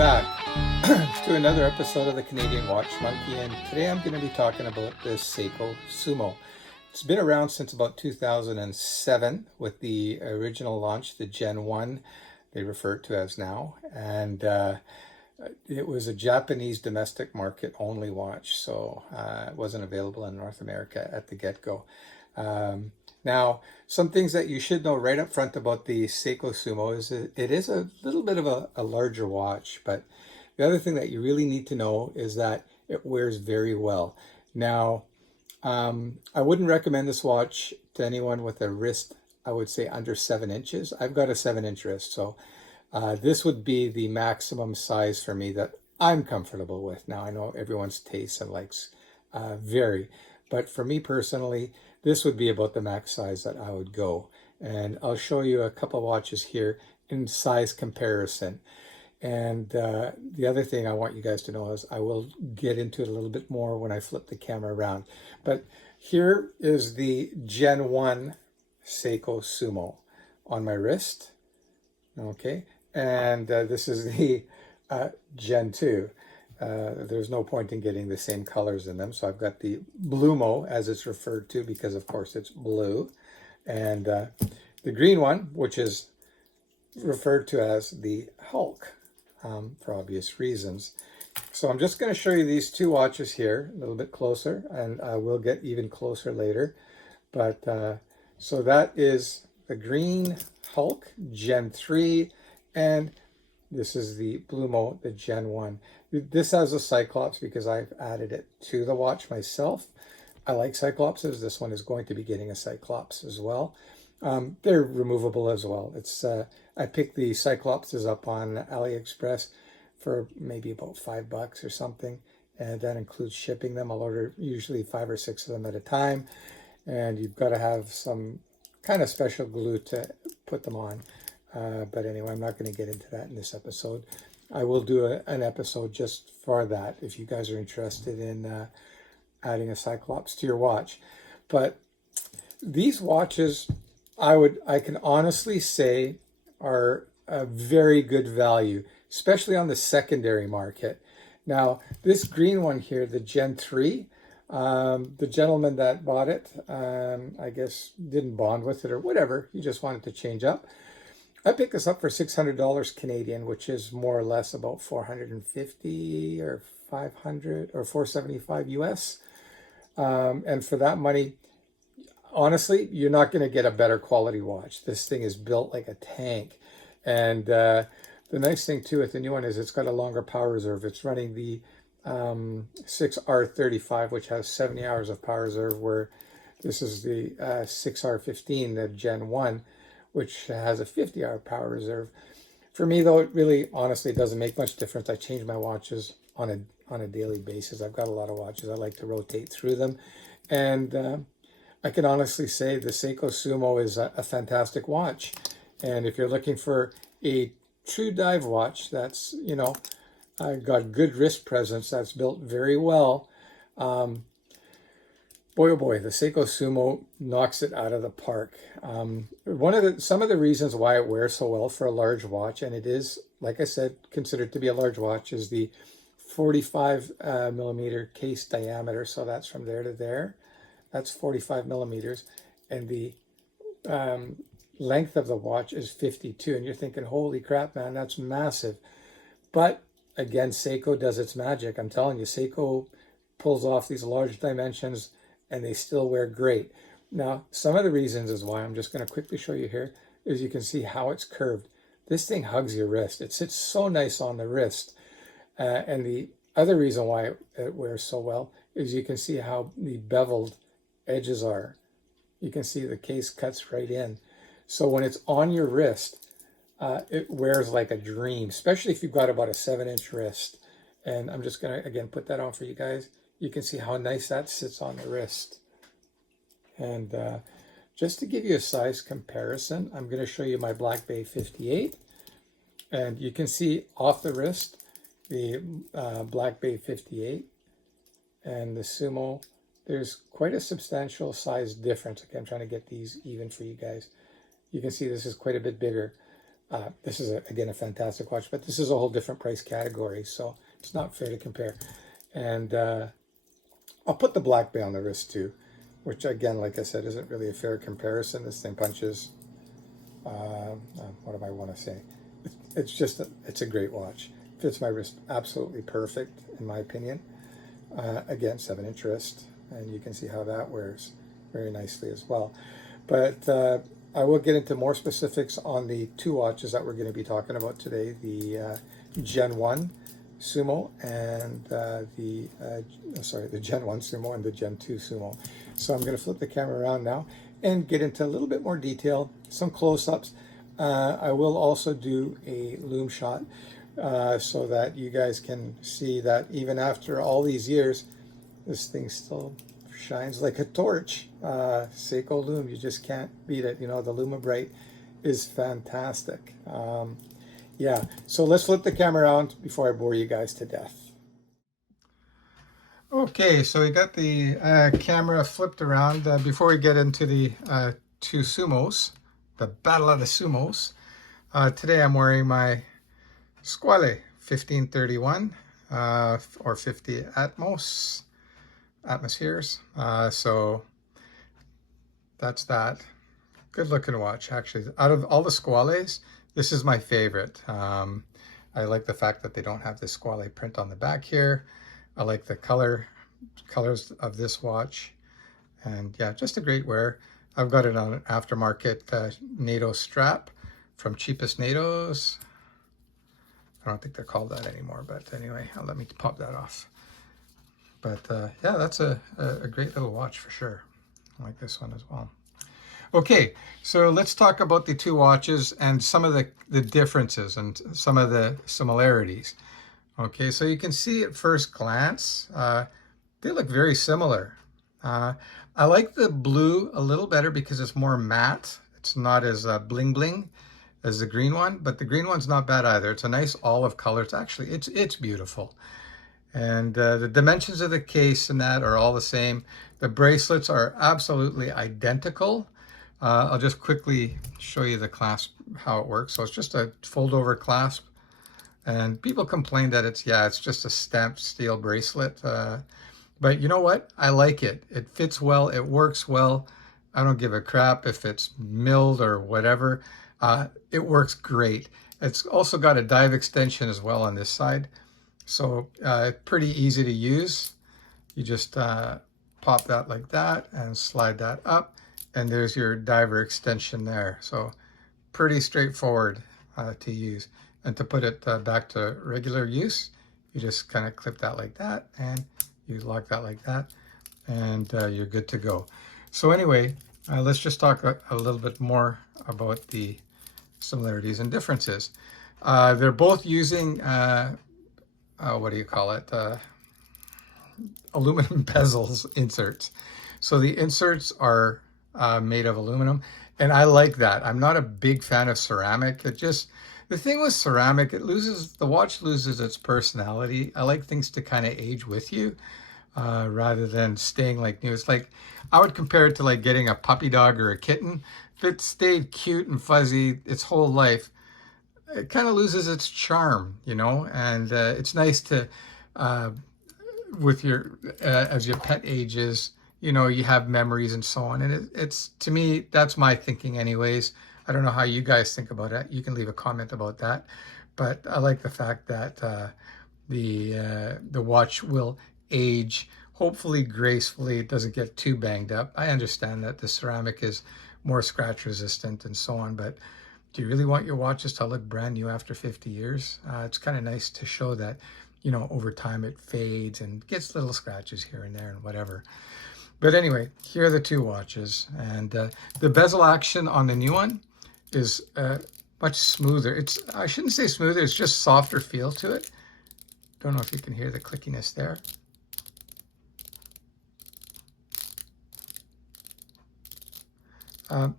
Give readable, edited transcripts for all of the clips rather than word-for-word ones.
back to another episode of the Canadian Watch Monkey, and today I'm going to be talking about the Seiko Sumo. It's been around since about 2007 with the original launch, the Gen 1, they refer to as now, and it was a Japanese domestic market only watch, so it wasn't available in North America at the get-go. Now, some things that you should know right up front about the Seiko Sumo is it is a little bit of a larger watch, but the other thing that you really need to know is that it wears very well. Now, I wouldn't recommend this watch to anyone with a wrist, I would say under 7 inches. I've got a 7-inch wrist, so this would be the maximum size for me that I'm comfortable with. Now, I know everyone's tastes and likes vary, but for me personally, this would be about the max size that I would go. And I'll show you a couple watches here in size comparison. And the other thing I want you guys to know is I will get into it a little bit more when I flip the camera around. But here is the Gen 1 Seiko Sumo on my wrist. Okay, and this is the Gen 2. There's no point in getting the same colors in them. So I've got the Blumo, as it's referred to, because of course it's blue. And the green one, which is referred to as the Hulk, for obvious reasons. So I'm just going to show you these two watches here a little bit closer, and we'll get even closer later. But so that is the green Hulk, Gen 3, and this is the Blumo, the Gen 1. This has a Cyclops because I've added it to the watch myself. I like Cyclopses. This one is going to be getting a Cyclops as well. They're removable as well. It's I picked the Cyclopses up on AliExpress for maybe about $5 or something, and that includes shipping them. I'll order usually 5 or 6 of them at a time, and you've got to have some kind of special glue to put them on. But anyway, I'm not going to get into that in this episode. I will do an episode just for that if you guys are interested in adding a Cyclops to your watch. But these watches, I can honestly say, are a very good value, especially on the secondary market. Now, this green one here, the Gen 3, the gentleman that bought it, I guess didn't bond with it or whatever. He just wanted to change up. I picked this up for $600 Canadian, which is more or less about 450 or 500 or 475 US. And for that money, honestly, you're not going to get a better quality watch. This thing is built like a tank. And the nice thing too with the new one is it's got a longer power reserve. It's running the 6R35, which has 70 hours of power reserve, where this is the 6R15, the Gen 1, which has a 50-hour power reserve. For me, though, it really honestly doesn't make much difference. I change my watches on a daily basis. I've got a lot of watches. I like to rotate through them. And I can honestly say the Seiko Sumo is a fantastic watch. And if you're looking for a true dive watch that's, got good wrist presence, that's built very well, boy, oh boy, the Seiko Sumo knocks it out of the park. Some of the reasons why it wears so well for a large watch, and it is, like I said, considered to be a large watch, is the 45 millimeter case diameter. So that's from there to there. That's 45 millimeters. And the length of the watch is 52. And you're thinking, holy crap, man, that's massive. But again, Seiko does its magic. I'm telling you, Seiko pulls off these large dimensions and they still wear great. Now, some of the reasons is why I'm just going to quickly show you here is you can see how it's curved. This thing hugs your wrist. It sits so nice on the wrist. And the other reason why it wears so well is you can see how the beveled edges are. You can see the case cuts right in. So when it's on your wrist, it wears like a dream, especially if you've got about a 7-inch wrist. And I'm just going to, again, put that on for you guys. You can see how nice that sits on the wrist. And just to give you a size comparison, I'm going to show you my Black Bay 58. And you can see off the wrist, the Black Bay 58 and the Sumo. There's quite a substantial size difference. Okay, I'm trying to get these even for you guys. You can see this is quite a bit bigger. This is, again, a fantastic watch, but this is a whole different price category, so it's not fair to compare. And I'll put the Black Bay on the wrist too, which, again, like I said, isn't really a fair comparison. This thing punches, what do I want to say? It's just, it's a great watch. Fits my wrist absolutely perfect, in my opinion. Again, 7-inch wrist, and you can see how that wears very nicely as well. But I will get into more specifics on the two watches that we're going to be talking about today, the Gen 1 Sumo and the Gen 1 Sumo and the Gen 2 Sumo. So I'm going to flip the camera around now and get into a little bit more detail, some close-ups. I will also do a Lume shot so that you guys can see that even after all these years, this thing still shines like a torch. Seiko Lume, you just can't beat it. You know, the Lume Bright is fantastic. Yeah, so let's flip the camera around before I bore you guys to death. Okay, so we got the camera flipped around. Before we get into the two Sumos, the Battle of the Sumos, today I'm wearing my Squale 1531 or 50 atmospheres. So that's that. Good looking watch, actually. Out of all the Squales, this is my favorite. I like the fact that they don't have the Squale print on the back here. I like the colors of this watch. And yeah, just a great wear. I've got it on an aftermarket NATO strap from Cheapest NATOs. I don't think they're called that anymore, but anyway, let me pop that off. But yeah, that's a great little watch for sure. I like this one as well. Okay, so let's talk about the two watches and some of the differences and some of the similarities. Okay, so you can see at first glance, they look very similar. I like the blue a little better because it's more matte. It's not as bling bling as the green one, but the green one's not bad either. It's a nice olive color. It's actually, it's beautiful. And the dimensions of the case and that are all the same. The bracelets are absolutely identical. I'll just quickly show you the clasp, how it works. So it's just a fold over clasp. And people complain that it's just a stamped steel bracelet. But you know what? I like it. It fits well. It works well. I don't give a crap if it's milled or whatever. It works great. It's also got a dive extension as well on this side. So pretty easy to use. You just pop that like that and slide that up. And there's your diver extension there. So pretty straightforward to use. And to put it back to regular use, you just kind of clip that like that and you lock that like that and you're good to go. So anyway, let's just talk a little bit more about the similarities and differences. They're both using, what do you call it? Aluminum bezels inserts. So the inserts are made of aluminum, and I like that. I'm not a big fan of ceramic. The thing with ceramic, the watch loses its personality. I like things to kind of age with you rather than staying like new. It's like, I would compare it to like getting a puppy dog or a kitten. If it stayed cute and fuzzy its whole life, it kind of loses its charm, you know? And it's nice to, with your, as your pet ages, you know, you have memories and so on. And it's, to me, that's my thinking anyways. I don't know how you guys think about it. You can leave a comment about that. But I like the fact that the watch will age, hopefully gracefully. It doesn't get too banged up. I understand that the ceramic is more scratch resistant and so on, but do you really want your watches to look brand new after 50 years? It's kind of nice to show that, you know, over time it fades and gets little scratches here and there and whatever. But anyway, here are the two watches. And the bezel action on the new one is much smoother. I shouldn't say smoother, it's just softer feel to it. Don't know if you can hear the clickiness there.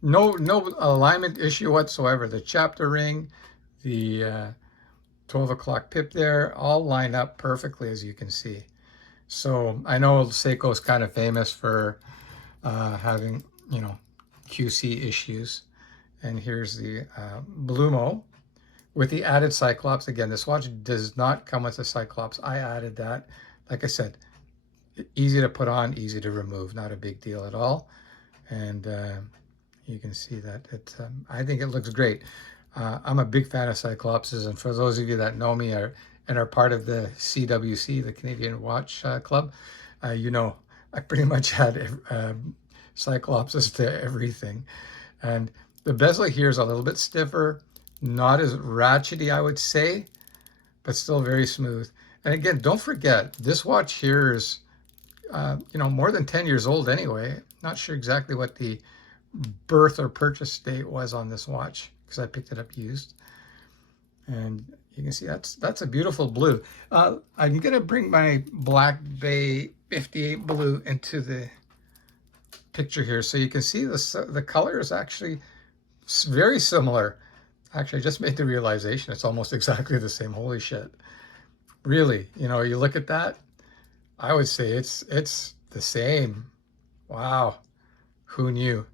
No alignment issue whatsoever. The chapter ring, the 12 o'clock pip there, all line up perfectly, as you can see. So I know Seiko is kind of famous for having, you know, QC issues. And here's the Blumo with the added Cyclops. Again, this watch does not come with a Cyclops. I added that. Like I said, easy to put on, easy to remove, not a big deal at all. And you can see that I think it looks great. I'm a big fan of Cyclopses, and for those of you that know me and are part of the CWC, the Canadian Watch Club, you know I pretty much had Cyclopses to everything. And the bezel here is a little bit stiffer, not as ratchety, I would say, but still very smooth. And again, don't forget, this watch here is, you know, more than 10 years old anyway. Not sure exactly what the birth or purchase date was on this watch because I picked it up used. And you can see that's a beautiful blue. I'm gonna bring my Black Bay 58 blue into the picture here so you can see the color is actually very similar. Actually, I just made the realization it's almost exactly the same. Holy shit. Really, you know, you look at that, I would say it's the same. Wow, who knew?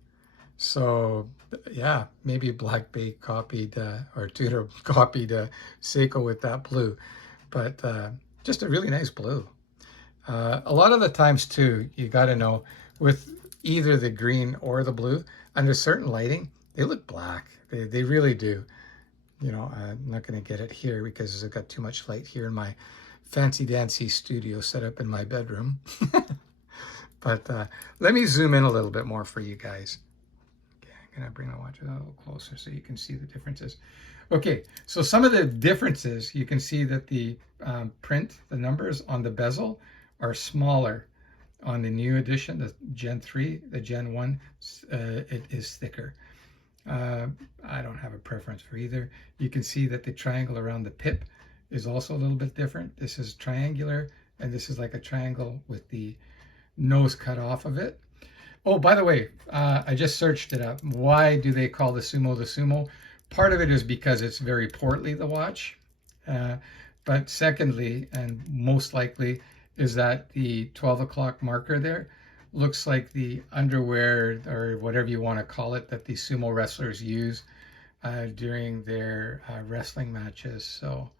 So yeah, maybe Black Bay copied or Tudor copied Seiko with that blue, but just a really nice blue. A lot of the times too, you got to know with either the green or the blue, under certain lighting, they look black. They really do. You know, I'm not going to get it here because I've got too much light here in my fancy dancy studio set up in my bedroom. But let me zoom in a little bit more for you guys. Okay, I'm going to bring my watch a little closer so you can see the differences. Okay, so some of the differences, you can see that the print, the numbers on the bezel are smaller. On the new edition, the Gen 3, the Gen 1, it is thicker. I don't have a preference for either. You can see that the triangle around the pip is also a little bit different. This is triangular, and this is like a triangle with the nose cut off of it. Oh, by the way, I just searched it up. Why do they call the Sumo? Part of it is because it's very portly, the watch. But secondly, and most likely, is that the 12 o'clock marker there looks like the underwear or whatever you want to call it that the sumo wrestlers use during their wrestling matches. So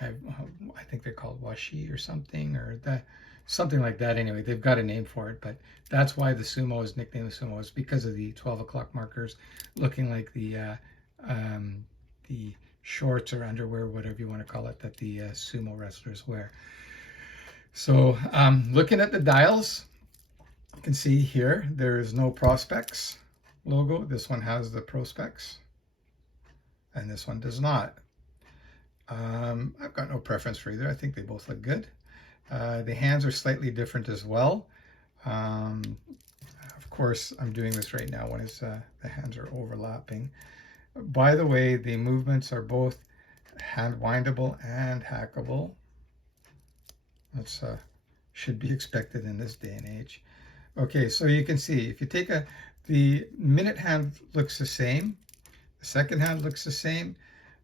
I think they're called washi or something, or something like that. Anyway, they've got a name for it, but that's why the sumo is nicknamed the sumo, is because of the 12 o'clock markers looking like the shorts or underwear, whatever you want to call it, that the sumo wrestlers wear. So looking at the dials, you can see here there is no Prospex logo. This one has the Prospex, and this one does not. I've got no preference for either. I think they both look good. The hands are slightly different as well. Of course, I'm doing this right now when it's, the hands are overlapping. By the way, the movements are both hand windable and hackable. That's should be expected in this day and age. Okay, so you can see if you take the minute hand looks the same, the second hand looks the same,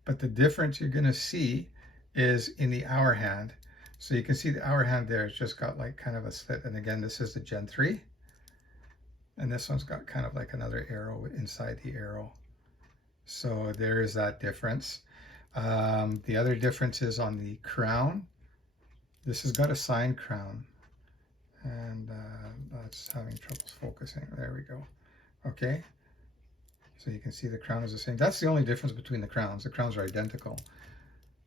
but the difference you're going to see is in the hour hand. So you can see the hour hand there, it's just got like kind of a slit. And again, this is the Gen 3. And this one's got kind of like another arrow inside the arrow. So there is that difference. The other difference is on the crown. This has got a signed crown. And that's having troubles focusing. There we go. Okay. So you can see the crown is the same. That's the only difference between the crowns. The crowns are identical.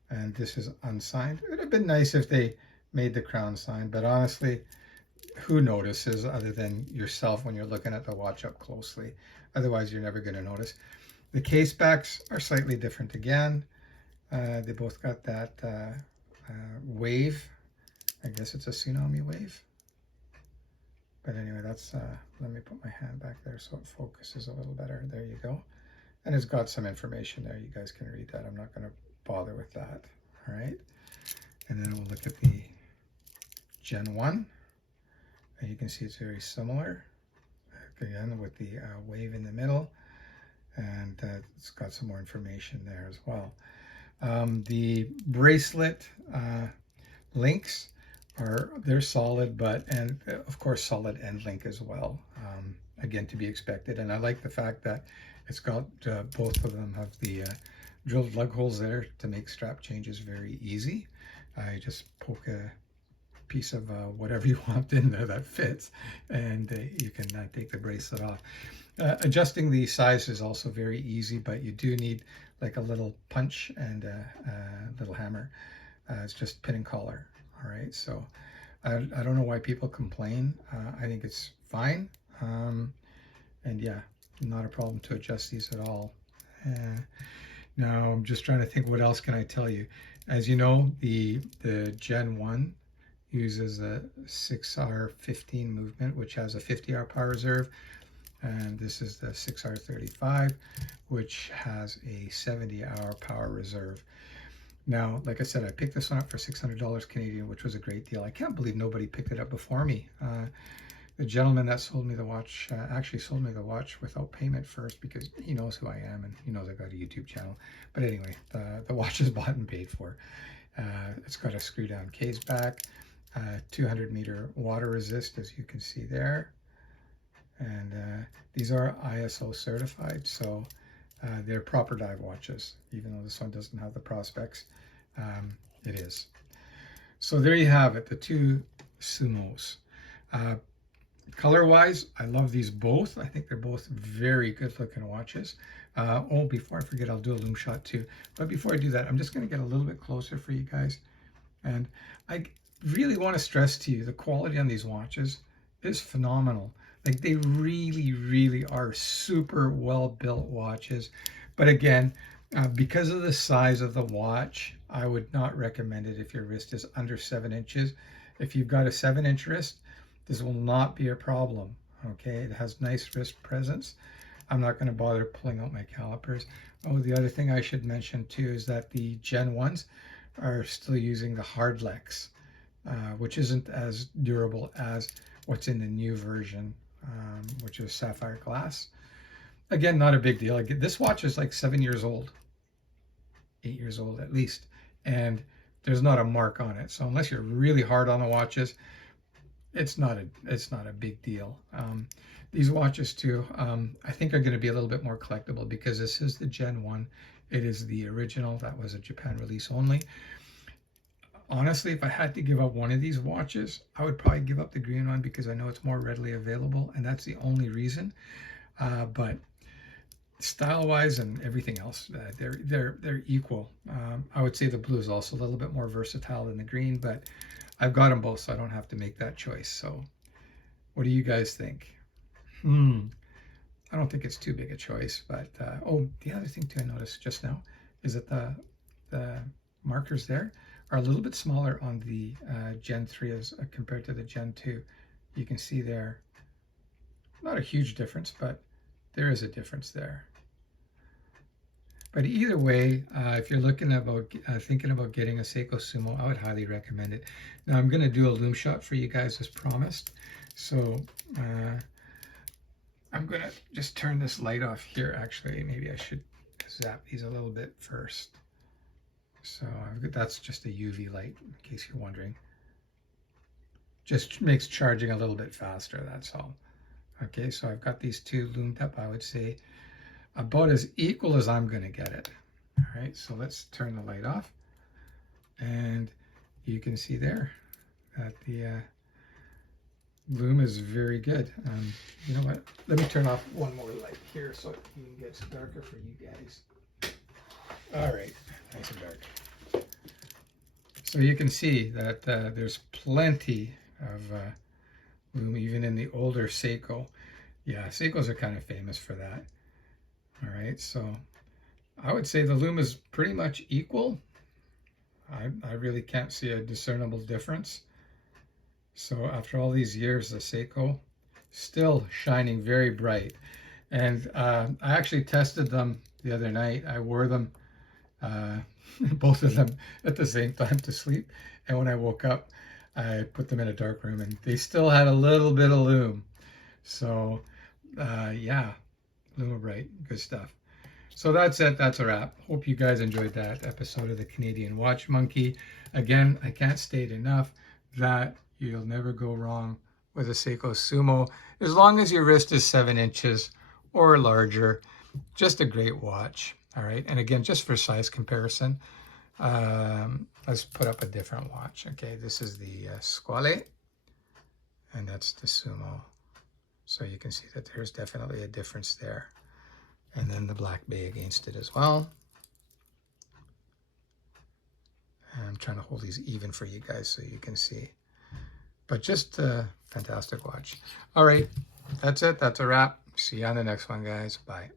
And this is unsigned. It would have been nice if they made the crown signed, but honestly, who notices other than yourself when you're looking at the watch up closely? Otherwise, you're never going to notice. The case backs are slightly different again. They both got that wave. I guess it's a tsunami wave. But anyway, that's, let me put my hand back there so it focuses a little better. There you go. And it's got some information there. You guys can read that. I'm not going to bother with that. All right. And then we'll look at the Gen 1. And you can see it's very similar. Again, with the wave in the middle. And it's got some more information there as well. The bracelet links they're solid, and of course solid end link as well. Again, to be expected. And I like the fact that it's got both of them have the drilled lug holes there to make strap changes very easy. I just poke a piece of whatever you want in there that fits, and you can take the bracelet off. Adjusting the size is also very easy, but you do need like a little punch and a little hammer. It's just pin and collar. All right, so I don't know why people complain. I think it's fine, and yeah, not a problem to adjust these at all. Now I'm just trying to think, what else can I tell you? As you know, the Gen 1 uses a 6R15 movement, which has a 50R power reserve, and this is the 6R35, which has a 70-hour power reserve. Now, like I said, I picked this one up for $600 Canadian, which was a great deal. I can't believe nobody picked it up before me. The gentleman that sold me the watch actually sold me the watch without payment first, because he knows who I am and he knows I've got a YouTube channel. But anyway, the watch is bought and paid for. It's got a screw down case back, 200 meter water resist, as you can see there. And these are ISO certified, so they're proper dive watches, even though this one doesn't have the prospects. It is. So there you have it, the two Sumos. Color-wise, I love these both. I think they're both very good-looking watches. Oh, before I forget, I'll do a lume shot too. But before I do that, I'm just going to get a little bit closer for you guys. And I really want to stress to you, the quality on these watches is phenomenal. Like, they really, really are super well-built watches. But again, because of the size of the watch, I would not recommend it if your wrist is under 7 inches. If you've got a 7-inch wrist, this will not be a problem, okay? It has nice wrist presence. I'm not going to bother pulling out my calipers. Oh, the other thing I should mention too is that the Gen 1s are still using the Hardlex, which isn't as durable as what's in the new version, which is sapphire glass. Again, not a big deal. This watch is like 7 years old, 8 years old at least, and there's not a mark on it. So unless you're really hard on the watches, it's not a big deal. These watches too, I think are going to be a little bit more collectible, because this is the Gen 1. It is the original. That was a Japan release only. Honestly, if I had to give up one of these watches, I would probably give up the green one, because I know it's more readily available, and that's the only reason. But style-wise and everything else, they're equal. I would say the blue is also a little bit more versatile than the green, but I've got them both, so I don't have to make that choice. So what do you guys think? I don't think it's too big a choice, but oh, the other thing too I noticed just now is that the markers there are a little bit smaller on the Gen 3 as compared to the Gen 2. You can see there, not a huge difference, but there is a difference there. But either way, if you're looking about thinking about getting a Seiko Sumo, I would highly recommend it. Now I'm going to do a lume shot for you guys as promised. So I'm going to just turn this light off here. Actually, maybe I should zap these a little bit first. So that's just a UV light, in case you're wondering. Just makes charging a little bit faster, that's all. Okay, so I've got these two loomed up, I would say about as equal as I'm going to get it. All right, so let's turn the light off. And you can see there that the lume is very good. You know what? Let me turn off one more light here so it gets darker for you guys. All right, nice and dark. So you can see that there's plenty of lume, even in the older Seiko. Yeah, Seikos are kind of famous for that. All right, so I would say the lume is pretty much equal. I really can't see a discernible difference. So after all these years, the Seiko still shining very bright. And I actually tested them the other night. I wore them, both of them at the same time to sleep. And when I woke up, I put them in a dark room and they still had a little bit of lume. So yeah, Lume bright, good stuff. So that's it, that's a wrap. Hope you guys enjoyed that episode of the Canadian Watch Monkey. Again, I can't state enough that you'll never go wrong with a Seiko Sumo, as long as your wrist is 7 inches or larger. Just a great watch. All right, and again, just for size comparison, let's put up a different watch. Okay, this is the Squale, and that's the Sumo. So you can see that there's definitely a difference there. And then the Black Bay against it as well. And I'm trying to hold these even for you guys so you can see. But just a fantastic watch. All right, that's it. That's a wrap. See you on the next one, guys. Bye.